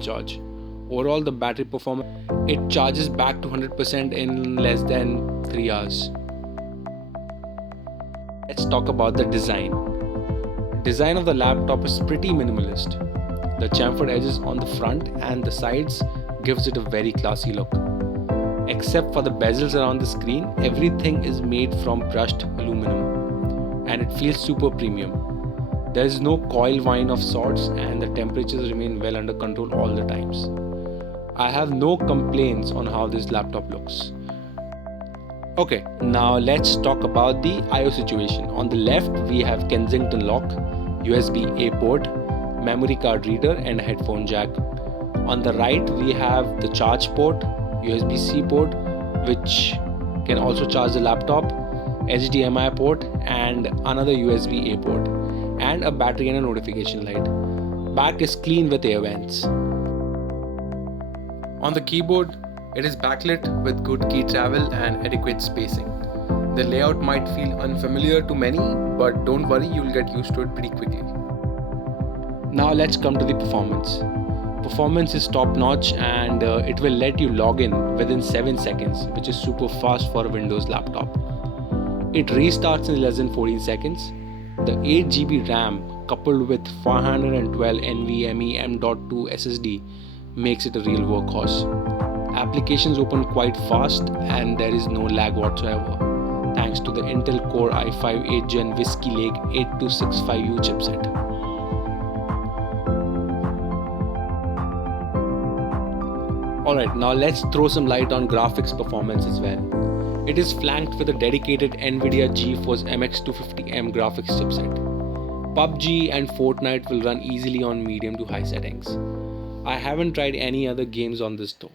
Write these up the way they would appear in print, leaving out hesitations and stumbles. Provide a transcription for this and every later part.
charge. Overall, the battery performance, it charges back to 100% in less than 3 hours. Let's talk about the design. Design of the laptop is pretty minimalist. The chamfered edges on the front and the sides gives it a very classy look. Except for the bezels around the screen, everything is made from brushed aluminum and it feels super premium. There is no coil whine of sorts and the temperatures remain well under control all the times. I have no complaints on how this laptop looks. Okay, now let's talk about the I/O situation. On the left, we have Kensington lock, USB-A port, memory card reader and a headphone jack. On the right, we have the charge port, USB-C port, which can also charge the laptop, HDMI port and another USB-A port, and a battery and a notification light. Back is clean with air vents. On the keyboard, it is backlit with good key travel and adequate spacing. The layout might feel unfamiliar to many, but don't worry, you'll get used to it pretty quickly. Now let's come to the performance. Performance is top notch and it will let you log in within 7 seconds, which is super fast for a Windows laptop. It restarts in less than 14 seconds. The 8GB RAM coupled with 512 NVMe M.2 SSD makes it a real workhorse. Applications open quite fast and there is no lag whatsoever, thanks to the Intel Core i5 8th Gen Whiskey Lake 8265U chipset. Alright, now let's throw some light on graphics performance as well. It is flanked with a dedicated NVIDIA GeForce MX250M graphics chipset. PUBG and Fortnite will run easily on medium to high settings. I haven't tried any other games on this though.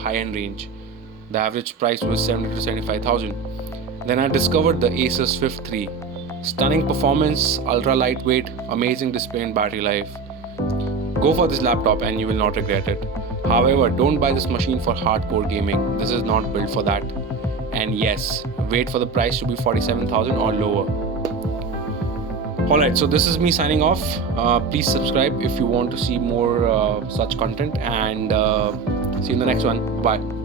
High-end range. The average price was 70 to 75,000. Then I discovered the Acer Swift 3. Stunning performance, ultra lightweight, amazing display and battery life. Go for this laptop and you will not regret it. However, don't buy this machine for hardcore gaming. This is not built for that. And yes, wait for the price to be 47,000 or lower. Alright, so this is me signing off. Please subscribe if you want to see more such content, and see you in the next one. Bye.